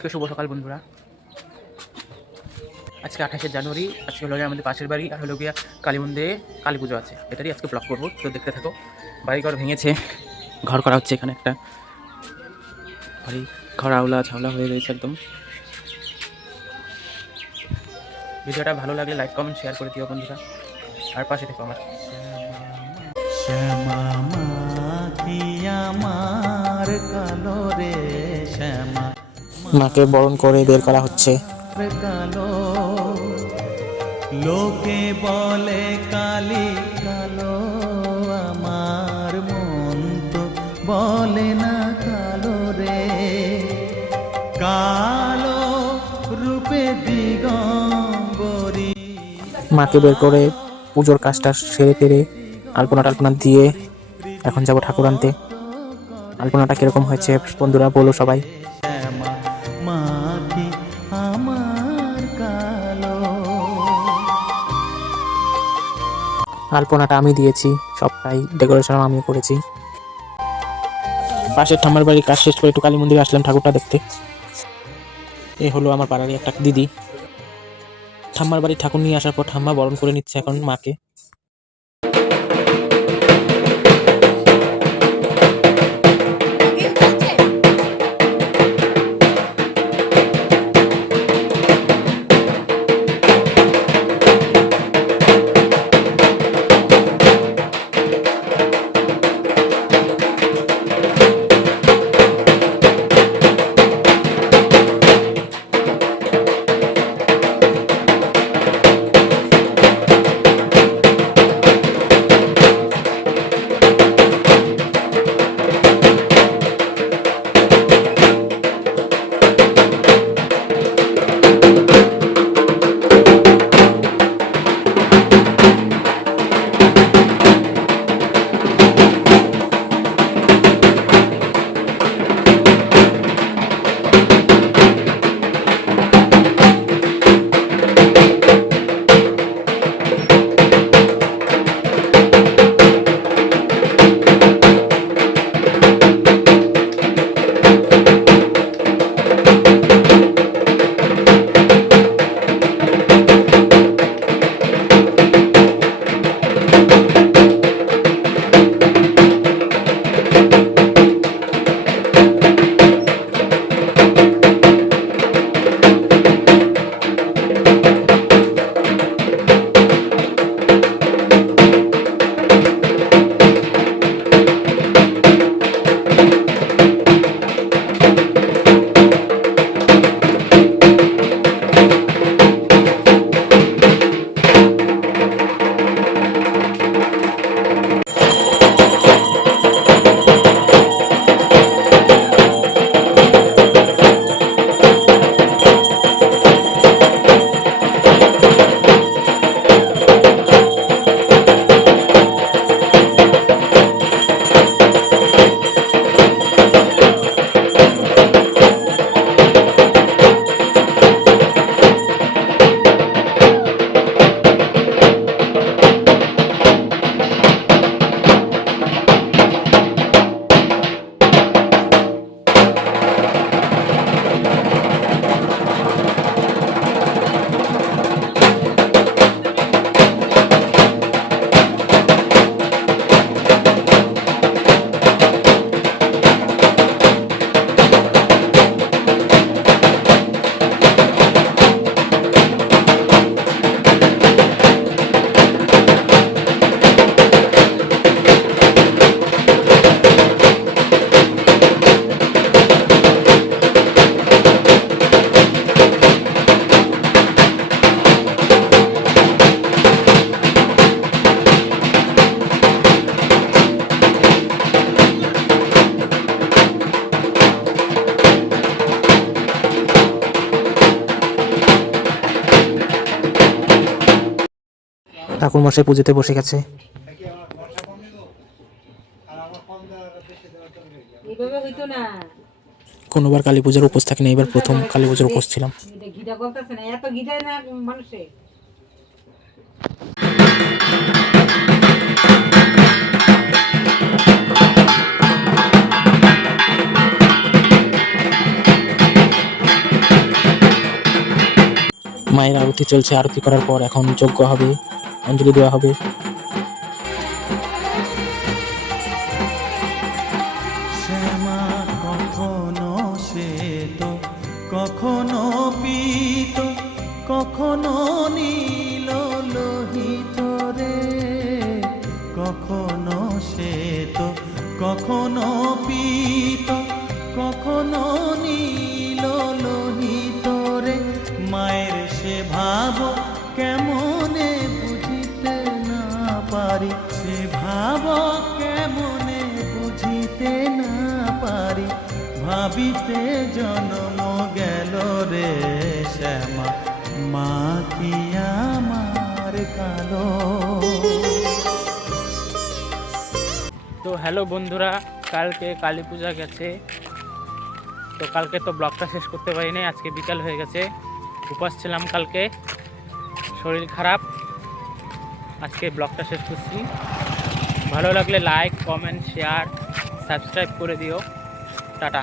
সকলকে শুভ সকাল বন্ধুরা। আজকে আঠাশে জানুয়ারি, আজকে হলো আমাদের পাশের বাড়ি, আর হলো গিয়া কালী মন্দিরে কালী পুজো আছে। এটারই আজকে ব্লগ করব, তো দেখতে থাকো। বাড়ি ঘর ভেঙেছে, ঘর করা হচ্ছে এখানে একটা। বাড়ি ঘর আওলা ঝাওলা হয়ে রয়েছে একদম। ভিডিওটা ভালো লাগলে লাইক কমেন্ট শেয়ার করে দিও বন্ধুরা। আর পাশে থেকো আমার। শ্যামা কালো রে, শ্যামা মাকে বরণ করে বের করা হচ্ছে। লোকে বলে কালি কালো আমার মন তো বলে না কালো রে। কালো রূপে দিগম্বরী। মাকে বের করে পুজোর কাজটা সেরে টেরে আলপনা টালপনা দিয়ে এখন যাব ঠাকুর আনতে। আলপনাটা কীরকম হয়েছে বন্ধুরা বলো সবাই। আলপনাটা আমি দিয়েছি, সবটাই ডেকোরেশন আমি করেছি। পাশের ঠাম্মার বাড়ি কাজ শেষ করে একটু কালী মন্দিরে আসলাম ঠাকুরটা দেখতে। এ হলো আমার পাড়ারই একটা দিদি। ঠাম্মার বাড়ি ঠাকুর নিয়ে আসার পর ঠাম্মা বরণ করে নিচ্ছে এখন মাকে। ঠাকুর মশাই পুজোতে বসে গেছে। কোনোবার কালী পুজোর উপোস থাকি না এবার প্রথম কালী পুজোর উপোস ছিলাম। মায়ের আরতি চলছে আরতি করার পর এখন যজ্ঞ হবে। অঞ্জলি দেওয়া হবে। কখনো শ্বেত, কখনো পীত, কখনো নীল লোহিত রে। কখনো শ্বেত, কখনো পীত ভাবিতে জন্ম গেল রে শ্যামা, মা কি আমার কালো? তো হ্যালো বন্ধুরা, কালকে কালী পূজা গেছে। তো কালকে তো ব্লগটা শেষ করতে পারিনি, আজকে বিকাল হয়ে গেছে। উপাস ছিলাম কালকে, শরীর খারাপ। আজকে ব্লগটা শেষ করছি। ভালো লাগলে লাইক কমেন্ট শেয়ার সাবস্ক্রাইব করে দিও। টাটা।